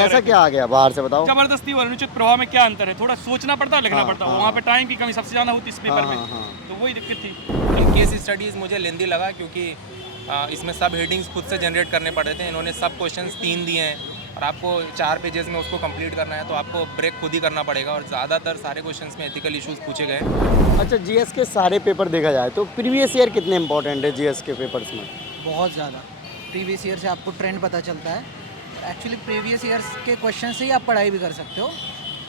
लग ऐसा रहे क्या आ गया बाहर से बताओ। थे। जबरदस्ती और अनुचित प्रभाव में क्या अंतर है, थोड़ा सोचना पड़ता है, लिखना हाँ, पड़ता है, हाँ, वहाँ पे टाइम की कमी सबसे ज़्यादा होती है इस पेपर हाँ, में, हाँ। तो वही दिक्कत थी। केस स्टडीज़ मुझे लेंदी लगा क्योंकि इसमें सब हेडिंग्स खुद से जनरेट करने पड़े थे। इन्होंने सब क्वेश्चंस 3 दिए हैं और आपको 4 पेजेस में उसको कंप्लीट करना है, तो आपको ब्रेक खुद ही करना पड़ेगा और ज़्यादातर सारे क्वेश्चंस में एथिकल इश्यूज पूछे गए। अच्छा, जीएस के सारे पेपर देखा जाए तो प्रीवियस ईयर कितने इंपॉर्टेंट है जीएस के पेपर्स में? बहुत ज़्यादा। प्रीवियस ईयर से आपको ट्रेंड पता चलता है। एक्चुअली प्रीवियस ईयर्स के क्वेश्चन से ही आप पढ़ाई भी कर सकते हो।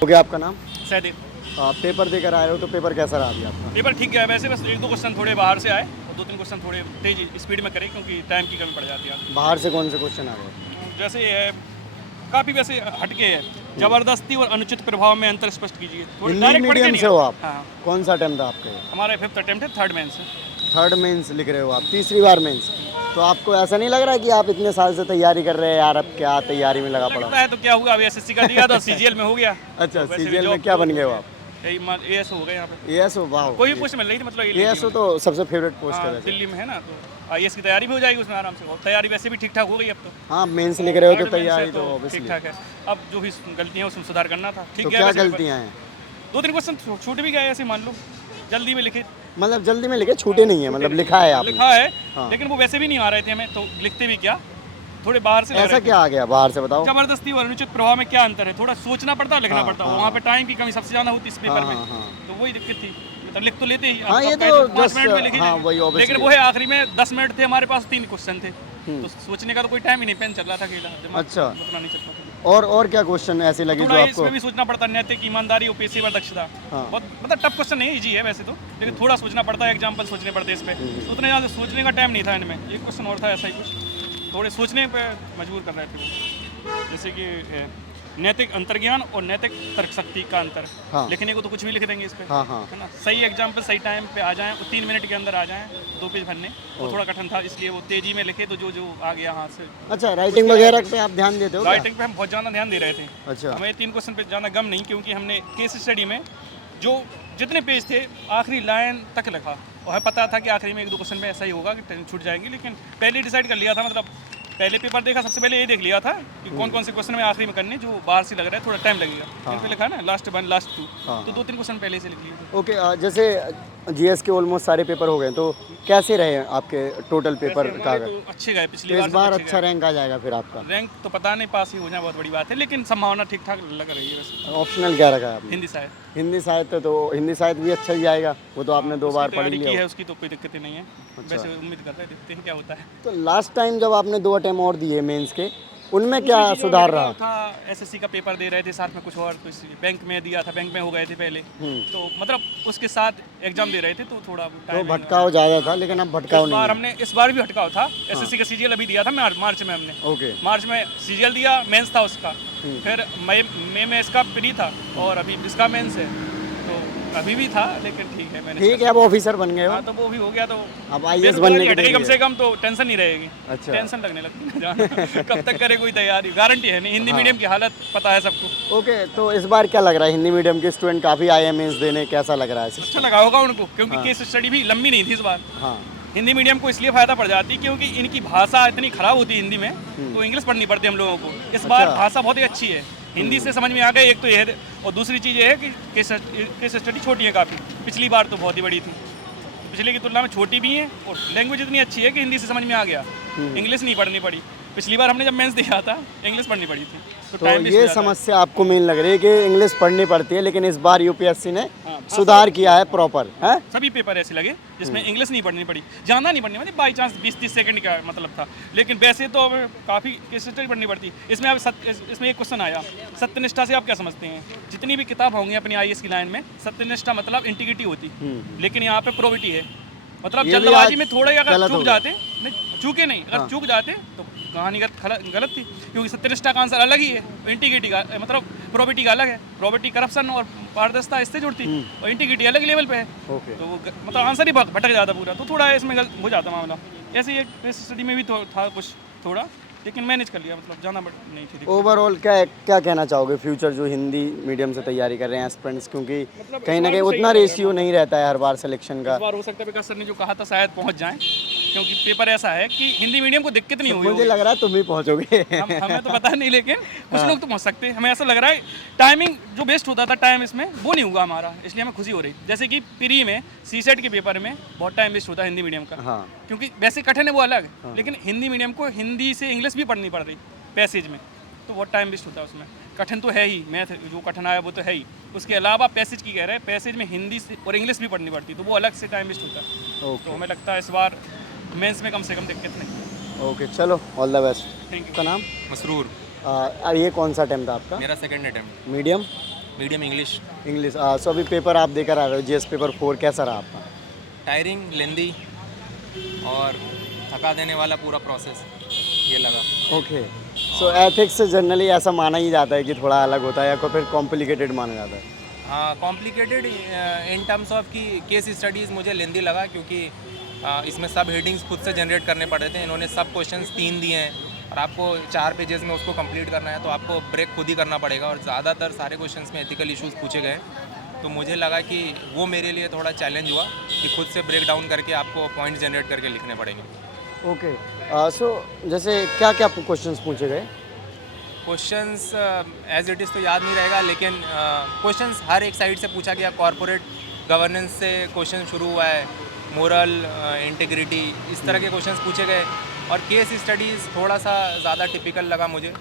हो गया आपका नाम? सहदेव। आप पेपर देकर आए हो तो पेपर कैसा रहा अभी आपका? पेपर ठीक गया वैसे, बस 1-2 क्वेश्चन थोड़े बाहर से आए और 2-3 क्वेश्चन थोड़े तेज स्पीड में करे क्योंकि टाइम की कमी पड़ जाती है। बाहर से कौन से क्वेश्चन आ गए? जैसे है काफ़ी वैसे हटके है, जबरदस्ती और अनुचित प्रभाव में अंतर स्पष्ट कीजिए। थोड़े हिंदी डायरेक्ट पढ़ के मीडियम नहीं से हो आए। आप? हाँ, कौन सा अटेम्प्ट था आपका? हमारा 5th अटेम्प्ट है, 3rd मेंस है। थर्ड मेंस लिख रहे हो आप, तीसरी बार मेंस। तो आपको ऐसा नहीं लग रहा है कि आप इतने साल से तैयारी कर रहे हैं यार, अब क्या तैयारी में लगा लगता पड़ा? है तो क्या हुआ, अभी एसएससी का दिया था, सीजीएल में हो गया। अच्छा, वैसे भी सीजीएल में जॉब क्या तो बन गए हो आप? एएस हो गए यहाँ पे। एएसओ? वाह, कोई भी पोस्ट मिल रही थी, मतलब एएसओ तो सबसे फेवरेट पोस्ट है वैसे। दिल्ली में है ना, तो आईएएस की तैयारी भी हो जाएगी उसमें आराम से, और तैयारी वैसे भी ठीक ठाक हो गई अब तो। हाँ, मेंस लिख रहे हो तो Third मेंस तैयारी है तो ठीक ऑब्वियसली। ठाक है। अब जो भी गलतियाँ उसमें सुधार करना था, ठीक तो गया क्या वैसे पेपर। गलतियाँ हैं? 2-3 क्वेश्चन छूट भी गए ऐसे मान लो, जल्दी में लिखे। मतलब जल्दी में लिखे, छूटे नहीं है, मतलब लिखा है आपने? लिखा है, हाँ। लेकिन वो वैसे भी नहीं आ रहे थे हमें, तो लिखते भी क्या, थोड़े बाहर से लग ऐसा रहे थे। क्या आ गया बाहर से बताओ। जबरदस्ती और अनुचित प्रभाव में क्या अंतर है, थोड़ा सोचना पड़ता है, लिखना हाँ, पड़ता है, हाँ। वहाँ पे टाइम की कमी सबसे ज़्यादा होती है इस पेपर हाँ, में, हाँ। तो वही दिक्कत थी। मतलब लिख तो लेते ही, हाँ, ये कहे तो 5 just, मिनट में लिख ही हाँ, जाएंगे। वही obviously। लेकिन वो है आखिरी में 10 मिनट थे हमारे पास, 3 क्वेश्चन थे, तो सोचने का तो कोई टाइम ही नहीं, पेन चल रहा था अकेला, दिमाग अच्छा। उतना नहीं चल पाता। और क्या क्वेश्चन ऐसे लगे जो थोड़ा आपको? इसमें भी सोचना पड़ता है, नैतिक, ईमानदारी और पेशेवर दक्षता। हाँ। बहुत मतलब टफ क्वेश्चन नहीं, इजी है वैसे तो, लेकिन थोड़ा सोचना पड़ता है, एग्जाम्पल सोचने पड़ते हैं इस पे, तो उतने ज़्यादा सोचने का टाइम नहीं था इनमें। एक क्वेश्चन और था ऐसा ही कुछ, थोड़े सोचने पे मजबूर कर रहे थे वो, जैसे कि नैतिक अंतर्ज्ञान और नैतिक तर्क शक्ति का अंतर। हाँ। लिखने को तो कुछ भी लिख देंगे इस पे, हाँ, हाँ। है ना, सही एग्जाम्पल सही टाइम पे आ जाएं और 3 मिनट के अंदर आ जाएं, 2 पेज भरने, वो थोड़ा कठिन था, इसलिए वो तेजी में लिखे तो जो आ गया हाथ से। अच्छा, राइटिंग वगैरह पे आप ध्यान देते हो क्या? राइटिंग पे हम बहुत ज़्यादा ध्यान दे रहे थे। अच्छा। हमें 3 क्वेश्चन पे ज़्यादा गम नहीं, क्योंकि हमने केस स्टडी में जो जितने पेज थे आखिरी लाइन तक लिखा, और हमें पता था कि आखिरी में 1-2 क्वेश्चन में ऐसा ही होगा कि टाइम छूट जाएंगे, लेकिन पहले डिसाइड कर लिया था, मतलब पहले पेपर देखा, सबसे पहले ये देख लिया था कि कौन कौन से क्वेश्चन में आखिरी में करने, जो बाहर से लग रहा है थोड़ा टाइम लगेगा। इन पे लिखा है ना लास्ट 1 लास्ट 2, हाँ। तो 2-3 क्वेश्चन पहले से लिख लिए थे। ओके, जैसे जीएस के ऑलमोस्ट सारे पेपर हो गए, तो कैसे रहे आपके टोटल पेपर वैसे का? हमारे तो अच्छे गए, पिछली तो बार इस से बार तो अच्छे अच्छा गए। रैंक आ जाएगा फिर आपका? रैंक तो पता नहीं, पास ही हो जाए बहुत बड़ी बात है, लेकिन संभावना ठीक ठाक लग रही है वैसे। ऑप्शनल क्या रखा है आपने? हिंदी साहित्य हिंदी साहित्य, तो हिंदी साहित्य भी अच्छा ही आएगा, वो तो आपने 2 बार उसकी पढ़ तैयारी की लिया है, हो। उसकी तो कोई दिक्कत ही नहीं है। अच्छा। वैसे उम्मीद कर रहे हैं, देखते हैं क्या होता है। तो लास्ट टाइम जब आपने 2 अटेम्प्ट और दिए मेंस के, उनमें क्या सुधार रहा? था एसएससी का पेपर दे रहे थे, साथ में कुछ और कुछ बैंक में दिया था, बैंक में हो गए थे पहले, तो मतलब उसके साथ एग्जाम दे रहे थे, तो थोड़ा तो टाइम भटकाव ज़्यादा था, लेकिन अब भटकाव इस नहीं बार है। हमने इस बार भी भटकाव था। एसएससी का सीजीएल अभी दिया था मार्च में हमने, ओके। मार्च में सीजीएल दिया, मेंस था उसका, फिर मई में इसका प्री था, और अभी इसका मेंस है, तो अभी भी था, लेकिन ठीक है मैंने। ठीक है, अब ऑफिसर बन गए हो, हाँ, तो वो भी हो गया, तो अब आईएएस बनने की हटेगी देरी कम से है। कम, तो टेंशन नहीं रहेगी। अच्छा। टेंशन लगने लगती है ना, जाना कब तक करे कोई तैयारी, गारंटी है नहीं। हिंदी मीडियम की हालत पता है सबको। ओके, तो इस बार क्या लग रहा है, हिंदी मीडियम के स्टूडेंट काफ़ी आए हैं मेंस देने, कैसा लग रहा है? अच्छा लगा होगा उनको, क्योंकि केस स्टडी भी लंबी नहीं थी इस बार। हाँ। हिंदी मीडियम को इसलिए फायदा पड़ जाती है क्योंकि इनकी भाषा इतनी खराब होती है हिंदी में, तो इंग्लिश पढ़नी पड़ती है हम लोगों को। इस बार अच्छा। भाषा बहुत ही अच्छी है, हिंदी से समझ में आ गए, एक तो ये है, और दूसरी चीज़ ये है कि केस स्टडी छोटी है काफ़ी, पिछली बार तो बहुत ही बड़ी थी, पिछले की तुलना में छोटी भी है, और लैंग्वेज इतनी अच्छी है कि हिंदी से समझ में आ गया, इंग्लिश नहीं पढ़नी पड़ी। पिछली बार हमने जब मेंस दिया था, इंग्लिश पढ़नी पड़ी थी, तो तो टाइम भी ये समस्या आपको मेन लग रही है कि इंग्लिश पढ़नी पड़ती है, लेकिन इस बार यूपीएससी ने सुधार किया है प्रॉपर, है? सभी पेपर ऐसे लगे जिसमें इंग्लिश नहीं पढ़नी पड़ी, ज़्यादा नहीं पढ़नी पड़ी, बाई चांस 20-30 सेकंड का मतलब था, लेकिन वैसे तो अब काफ़ी केस स्टडी पढ़नी पड़ती। इसमें अब इसमें एक क्वेश्चन आया, सत्यनिष्ठा से आप क्या समझते हैं? जितनी भी किताब होंगी अपनी आईएएस की लाइन में, सत्यनिष्ठा मतलब इंटीग्रिटी होती, लेकिन यहाँ पे प्रोबिटी है, मतलब ये भी जल्दबाजी आज में थोड़े अगर गलत चूक हो गया। जाते, नहीं चूके नहीं, अगर चूक जाते तो कहानी गलत थी, क्योंकि सत्यनिष्ठा का आंसर अलग ही है, इंटीग्रिटी का मतलब प्रोबिटी का अलग है। प्रोबिटी करप्शन और पारदर्शिता इससे जुड़ती, और इंटीग्रिटी अलग लेवल पे है, ओके। तो वो मतलब आंसर ही भटक जाता पूरा, तो थोड़ा इसमें हो जाता मामला। ऐसे ही एक केस स्टडी में भी था कुछ थोड़ा, लेकिन मैनेज कर लिया, मतलब ज़्यादा नहीं थी दिक्कत। ओवरऑल क्या कहना चाहोगे फ्यूचर जो हिंदी मीडियम से तैयारी कर रहे हैं एस्पिरेंट्स, क्योंकि कहीं ना कहीं उतना रेशियो नहीं रहता है हर बार सिलेक्शन का? इस बार हो सकता है विकास सर ने जो कहा था शायद पहुंच जाएं, क्योंकि पेपर ऐसा है कि हिंदी मीडियम को दिक्कत नहीं हुई मुझे लग रहा है तुम ही पहुंचोगे हमें तो पता नहीं, लेकिन कुछ लोग तो पहुंच सकते हैं। हमें ऐसा लग रहा है टाइमिंग जो वेस्ट होता था टाइम इसमें वो नहीं हुआ हमारा, इसलिए हमें खुशी हो रही। जैसे कि प्री में सीसेट के पेपर में बहुत टाइम वेस्ट होता है हिंदी मीडियम का, हाँ क्योंकि वैसे कठिन है वो अलग, लेकिन हिंदी मीडियम को हिंदी से इंग्लिश भी पढ़नी पड़ रही पैसेज में, तो बहुत टाइम वेस्ट होता है उसमें। कठिन तो है ही, मैथ जो कठिन आया वो तो है ही, उसके अलावा पैसेज की कह रहे हैं, पैसेज में हिंदी से और इंग्लिश भी पढ़नी पड़ती, तो वो अलग से टाइम वेस्ट होता है। तो हमें लगता है इस बार मेंस में कम से कम दिक्कत नहीं। ओके चलो all the best. Thank you. आपका नाम? मसरूर। ये कौन सा अटेम्प्ट था आपका? मेरा second attempt medium medium English. English. So अभी पेपर आप देकर आ रहे हो, जीएस पेपर 4 कैसा रहा आपका? टायरिंग, लेंदी और थका देने वाला पूरा प्रोसेस ये लगा। ओके सो एथिक्स जनरली ऐसा माना ही जाता है कि थोड़ा अलग होता है या फिर कॉम्प्लिकेटेड माना जाता है? हाँ, कॉम्प्लिकेटेड इन टर्म्स ऑफ कि केस स्टडीज़ मुझे लेंदी लगा, क्योंकि इसमें सब हेडिंग्स खुद से जनरेट करने पड़े थे। इन्होंने सब क्वेश्चंस 3 दिए हैं और आपको 4 पेजेस में उसको कंप्लीट करना है, तो आपको ब्रेक खुद ही करना पड़ेगा और ज़्यादातर सारे क्वेश्चंस में एथिकल इश्यूज पूछे गए। तो मुझे लगा कि वो मेरे लिए थोड़ा चैलेंज हुआ कि खुद से ब्रेक डाउन करके आपको पॉइंट जनरेट करके लिखने पड़ेंगे। ओके सो जैसे क्या क्या क्वेश्चंस पूछे गए? क्वेश्चंस एज इट इज़ तो याद नहीं रहेगा, लेकिन क्वेश्चंस हर एक साइड से पूछा गया। कॉरपोरेट गवर्नेंस से क्वेश्चन शुरू हुआ है, मोरल, इंटीग्रिटी, इस तरह के क्वेश्चंस पूछे गए। और केस स्टडीज़ थोड़ा सा ज़्यादा टिपिकल लगा मुझे।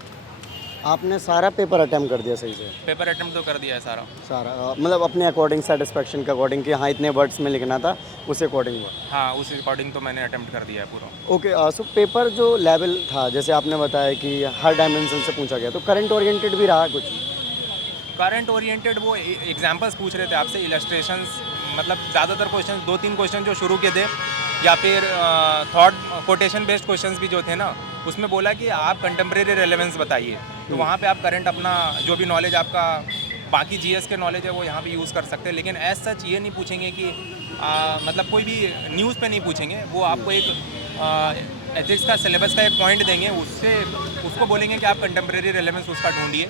आपने सारा पेपर अटेम्प्ट कर दिया सही से? पेपर अटेम्प्ट तो कर दिया है सारा। सारा मतलब अपने अकॉर्डिंग, सेटिस्फेक्शन के अकॉर्डिंग कि हाँ इतने वर्ड्स में लिखना था, उस अकॉर्डिंग हुआ? हाँ, उस अकॉर्डिंग तो मैंने अटेम्प्ट कर दिया है पूरा। ओके सो पेपर जो लेवल था, जैसे आपने बताया कि हर डायमेंशन से पूछा गया, तो करंट ओरिएंटेड भी रहा कुछ? करंट ओरिएंटेड वो एग्जाम्पल्स पूछ रहे थे आपसे, इलस्ट्रेशंस, मतलब ज़्यादातर क्वेश्चन 2-3 क्वेश्चन जो शुरू के थे, या फिर थॉट कोटेशन बेस्ड क्वेश्चंस भी जो थे ना, उसमें बोला कि आप कंटेम्प्रेरी रेलेवेंस बताइए। तो वहाँ पे आप करंट अपना जो भी नॉलेज आपका बाकी जीएस के नॉलेज है वो यहाँ पे यूज़ कर सकते हैं, लेकिन एज सच ये नहीं पूछेंगे कि मतलब कोई भी न्यूज़ पे नहीं पूछेंगे। वो आपको एक एथिक्स का सिलेबस का एक पॉइंट देंगे, उससे उसको बोलेंगे कि आप कंटेम्प्रेरी रेलेवेंस उसका ढूंढिए।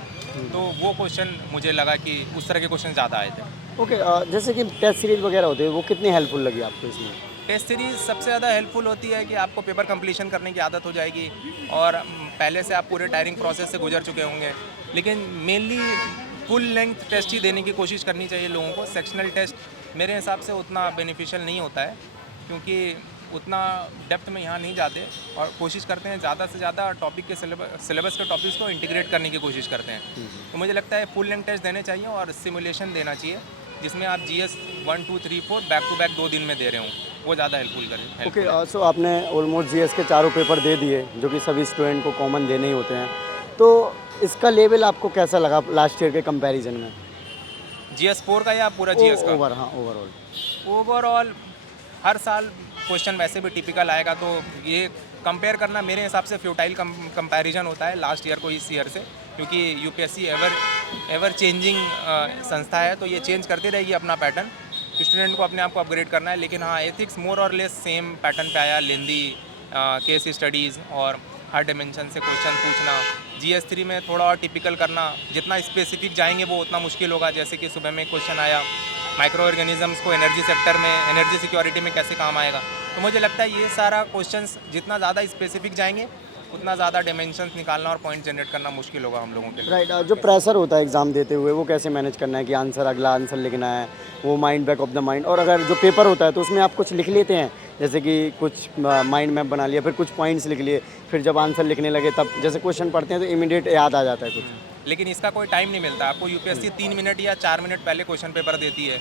तो वो क्वेश्चन मुझे लगा कि उस तरह के क्वेश्चन ज़्यादा आए थे। ओके जैसे कि टेस्ट सीरीज वगैरह होते हैं, वो कितनी हेल्पफुल लगी आपको इसमें? टेस्ट सीरीज़ सबसे ज़्यादा हेल्पफुल होती है कि आपको पेपर कंप्लीशन करने की आदत हो जाएगी और पहले से आप पूरे टायरिंग प्रोसेस से गुजर चुके होंगे। लेकिन मेनली फुल लेंथ टेस्ट ही देने की कोशिश करनी चाहिए लोगों को। सेक्शनल टेस्ट मेरे हिसाब से उतना बेनिफिशियल नहीं होता है, क्योंकि उतना डेप्थ में यहाँ नहीं जाते और कोशिश करते हैं ज़्यादा से ज़्यादा टॉपिक के सिलेबस के टॉपिक्स को इंटीग्रेट करने की कोशिश करते हैं। तो मुझे लगता है फुल लेंथ टेस्ट देने चाहिए और सिमुलेशन देना चाहिए, जिसमें आप GS 1, 2, 3, 4 बैक टू बैक 2 दिन में दे रहे हों, वो ज़्यादा हेल्पफुल करें। ओके सो आपने ऑलमोस्ट जीएस के चारों पेपर दे दिए, जो कि सभी स्टूडेंट को कॉमन देने ही होते हैं, तो इसका लेवल आपको कैसा लगा लास्ट ईयर के कंपैरिजन में? GS 4 का या पूरा GS का? ओवर, हाँ ओवरऑल। ओवरऑल हर साल क्वेश्चन वैसे भी टिपिकल आएगा, तो ये कंपेयर करना मेरे हिसाब से फ्यूटाइल कंपैरिजन होता है लास्ट ईयर को इस ईयर से, क्योंकि यूपीएससी एवर चेंजिंग संस्था है, तो ये चेंज करती रहेगी अपना पैटर्न। स्टूडेंट को अपने आप को अपग्रेड करना है, लेकिन हाँ एथिक्स मोर और लेस सेम पैटर्न पे आया। लेंदी केस स्टडीज़ और हर डिमेंशन से क्वेश्चन पूछना। GS 3 में थोड़ा और टिपिकल करना, जितना स्पेसिफिक जाएंगे वो उतना मुश्किल होगा। जैसे कि सुबह में क्वेश्चन आया माइक्रो ऑर्गेनिजम्स को एनर्जी सेक्टर में, एनर्जी सिक्योरिटी में कैसे काम आएगा। तो मुझे लगता है ये सारा क्वेश्चंस जितना ज़्यादा स्पेसिफिक जाएंगे उतना ज़्यादा डिमेंशंस निकालना और पॉइंट जनरेट करना मुश्किल होगा हम लोगों के लिए। राइट जो प्रेशर होता है एग्ज़ाम देते हुए, वो कैसे मैनेज करना है कि आंसर अगला आंसर लिखना है, वो mind back of the mind. और अगर जो पेपर होता है तो उसमें आप कुछ लिख लेते हैं, जैसे कि कुछ माइंड मैप बना लिया, फिर कुछ पॉइंट्स लिख लिए, फिर जब आंसर लिखने लगे तब जैसे क्वेश्चन पढ़ते हैं तो इमीडिएट याद आ जाता है कुछ। लेकिन इसका कोई टाइम नहीं मिलता आपको। यूपीएससी 3 मिनट या 4 मिनट पहले क्वेश्चन पेपर देती है,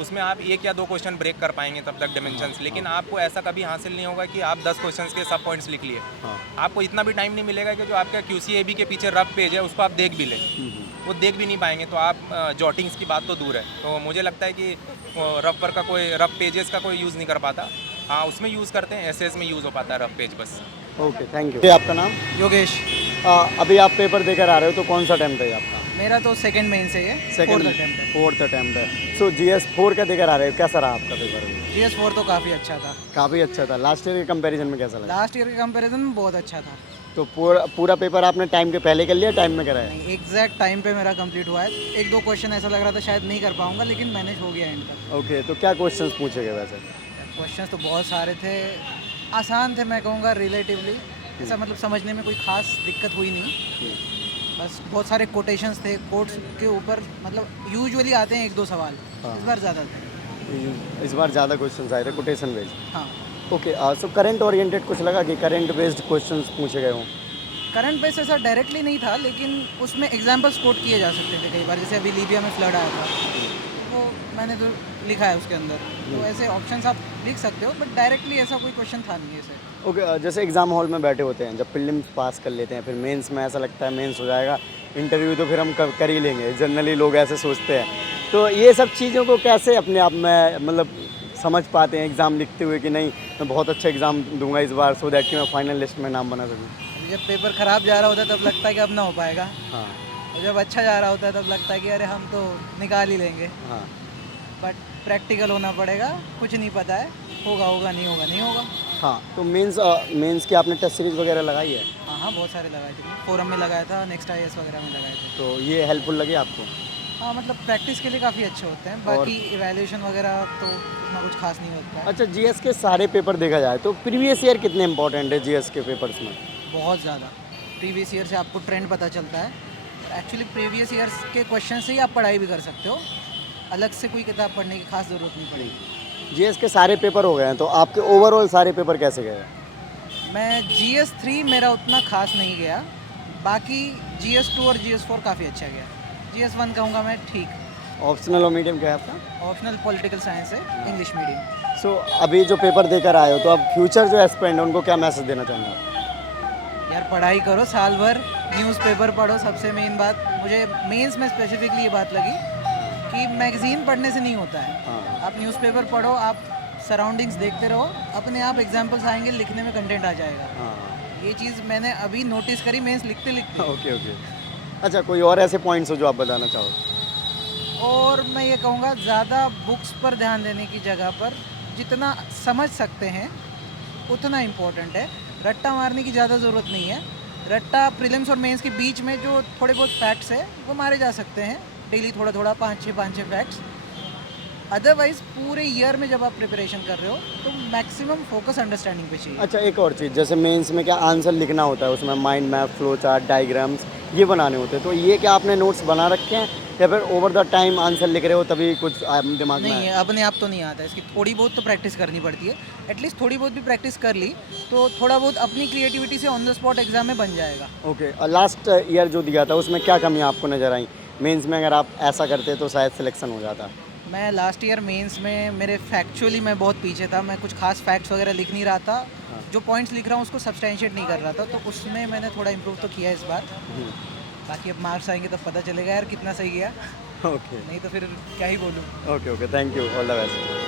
उसमें आप 1 या 2 क्वेश्चन ब्रेक कर पाएंगे तब तक डिमेंशंस। लेकिन आपको ऐसा कभी हासिल नहीं होगा कि आप 10 क्वेश्चंस के सब पॉइंट्स लिख लिए। आपको इतना भी टाइम नहीं मिलेगा कि जो आपका QCAB के पीछे रफ पेज है उसको आप देख भी लें, वो देख भी नहीं पाएंगे। तो आप जॉटिंग्स की बात तो दूर है। तो मुझे लगता है कि रफ वर्क का कोई, रफ पेजेस का कोई यूज़ नहीं कर पाता। हाँ उसमें यूज़ करते हैं, एसेस में यूज़ हो पाता है रफ पेज बस। Okay thank you. आपका नाम? योगेश। अभी आप पेपर देकर आ रहे हो, तो कौन सा अटेम्प्ट है आपका? मेरा तो सेकंड मेन से है, सेकंड अटेम्प्ट है। 4th अटेम्प्ट है। सो GS 4 का देकर आ रहे हो, कैसा रहा आपका पेपर? GS 4 तो काफ़ी अच्छा था। काफ़ी अच्छा था। लास्ट ईयर के कंपैरिजन में कैसा लगा? लास्ट ईयर के कंपैरिजन में बहुत अच्छा था। तो पूरा पेपर आपने टाइम के पहले कर लिया, टाइम में कराया? नहीं, एग्जैक्ट टाइम पे मेरा कंप्लीट हुआ है। 1-2 क्वेश्चन ऐसा लग रहा था शायद नहीं कर पाऊंगा, लेकिन मैनेज हो गया एंड तक। ओके तो क्या क्वेश्चंस पूछे गए वैसे? क्वेश्चंस तो बहुत सारे थे, आसान थे मैं कहूँगा रिलेटिवली, ऐसा मतलब समझने में कोई खास दिक्कत हुई नहीं। बस बहुत सारे कोटेशंस थे, कोट्स के ऊपर मतलब यूजुअली आते हैं 1-2 सवाल, इस बार ज़्यादा थे। इस बार ज़्यादा क्वेश्चन आए थे कोटेशन बेस्ड। हाँ, ओके, सो करंट ओरिएंटेड कुछ लगा कि करंट बेस्ड क्वेश्चंस पूछे गए हों? करंट बेस ऐसा डायरेक्टली नहीं था, लेकिन उसमें एग्जाम्पल्स कोट किए जा सकते थे कई बार, जैसे अभी लीबिया में फ्लड आया था, तो मैंने तो लिखा है उसके अंदर, तो ऐसे ऑप्शंस आप लिख सकते हो, बट डायरेक्टली ऐसा कोई क्वेश्चन था नहीं ऐसे। ओके, जैसे एग्ज़ाम हॉल में बैठे होते हैं, जब प्रीलिम्स पास कर लेते हैं, फिर मेंस में ऐसा लगता है मेंस हो जाएगा, इंटरव्यू तो फिर हम कर ही लेंगे, जनरली लोग ऐसे सोचते हैं। तो ये सब चीज़ों को कैसे अपने आप में मतलब समझ पाते हैं एग्ज़ाम लिखते हुए कि नहीं मैं बहुत अच्छा एग्ज़ाम दूंगा इस बार, सो दैट कि मैं फाइनल लिस्ट में नाम बना सकूँ? अभी जब पेपर ख़राब जा रहा होता है तब लगता है कि अब ना हो पाएगा, हाँ और जब अच्छा जा रहा होता है तब लगता है कि अरे हम तो निकाल ही लेंगे। हाँ। बट प्रैक्टिकल होना पड़ेगा, कुछ नहीं पता है, होगा होगा नहीं होगा नहीं होगा। हाँ, तो मेंस की आपने टेस्ट सीरीज वगैरह लगाई है, हाँ हाँ, बहुत सारे लगाए थे, फोरम में लगाया था, नेक्स्ट IAS वगैरह में लगाए थे। तो ये हेल्पफुल लगी आपको? हाँ, मतलब प्रैक्टिस के लिए काफ़ी अच्छे होते हैं, बाकी इवैल्यूएशन वगैरह तो इतना कुछ खास नहीं होता है। अच्छा, जीएस के सारे पेपर देखा जाए तो प्रीवियस ईयर कितने इंपॉर्टेंट है जीएस के पेपर्स में? बहुत ज़्यादा। प्रीवियस ईयर से आपको ट्रेंड पता चलता है। एक्चुअली प्रीवियस ईयर्स के क्वेश्चन से ही आप पढ़ाई भी कर सकते हो, अलग से कोई किताब पढ़ने की खास ज़रूरत नहीं पड़ेगी। जीएस के सारे पेपर हो गए हैं, तो आपके ओवरऑल सारे पेपर कैसे गए? मैं GS 3 मेरा उतना खास नहीं गया, बाकी GS 2 और GS 4 काफ़ी अच्छा गया। GS 1 कहूँगा मैं ठीक। ऑप्शनल और मीडियम क्या है आपका? ऑप्शनल पॉलिटिकल साइंस है, इंग्लिश मीडियम। सो अभी जो पेपर देकर आए हो, तो अब फ्यूचर जो एस्पिरेंट है उनको क्या मैसेज देना चाहेंगे आप? यार पढ़ाई करो साल भर, न्यूज़पेपर पढ़ो, सबसे मेन बात मुझे मेंस में स्पेसिफिकली ये बात लगी कि मैगज़ीन पढ़ने से नहीं होता है। हाँ। आप न्यूज़पेपर पढ़ो, आप सराउंडिंग्स देखते रहो, अपने आप एग्जाम्पल्स आएंगे, लिखने में कंटेंट आ जाएगा। हाँ, ये चीज़ मैंने अभी नोटिस करी मेंस लिखते लिखते। Okay okay. अच्छा, कोई और ऐसे पॉइंट्स हो जो आप बताना चाहो? और मैं ये कहूँगा ज़्यादा बुक्स पर ध्यान देने की जगह पर जितना समझ सकते हैं उतना इम्पोर्टेंट है। रट्टा मारने की ज़्यादा ज़रूरत नहीं है। रट्टा प्रीलिम्स और मेंस के बीच में जो थोड़े बहुत फैक्ट्स है वो मारे जा सकते हैं, डेली थोड़ा थोड़ा 5-6 फैक्ट्स। अदरवाइज पूरे ईयर में जब आप प्रिपरेशन कर रहे हो तो मैक्सिमम फोकस अंडरस्टैंडिंग पे चाहिए। अच्छा, एक और चीज़, जैसे मेंस में क्या आंसर लिखना होता है, उसमें mind map, flow chart, diagrams ये बनाने होते हैं, तो ये क्या आपने नोट्स बना रखे हैं या फिर ओवर द टाइम आंसर लिख रहे हो तभी कुछ दिमाग में नहीं है, आया? अपने आप तो नहीं आता, इसकी थोड़ी बहुत तो प्रैक्टिस करनी पड़ती है। एटलीस्ट थोड़ी बहुत भी प्रैक्टिस कर ली तो थोड़ा बहुत अपनी क्रिएटिविटी से ऑन द स्पॉट एग्जाम में बन जाएगा। ओके, और लास्ट ईयर जो दिया था उसमें क्या कमियाँ आपको नज़र आई? मेंस में अगर आप ऐसा करते तो शायद सिलेक्शन हो जाता। मैं लास्ट ईयर मेंस में मेरे फैक्चुअली मैं बहुत पीछे था, मैं कुछ खास फैक्ट्स वगैरह लिख नहीं रहा था, जो पॉइंट्स लिख रहा हूँ उसको सब्सटेंशिएट नहीं कर रहा था, तो उसमें मैंने थोड़ा इम्प्रूव तो किया इस बार। बाकी अब मार्क्स आएंगे तब पता चलेगा यार कितना सही गया, ओके नहीं तो फिर क्या ही बोलूँ। Okay okay, thank you, all the best.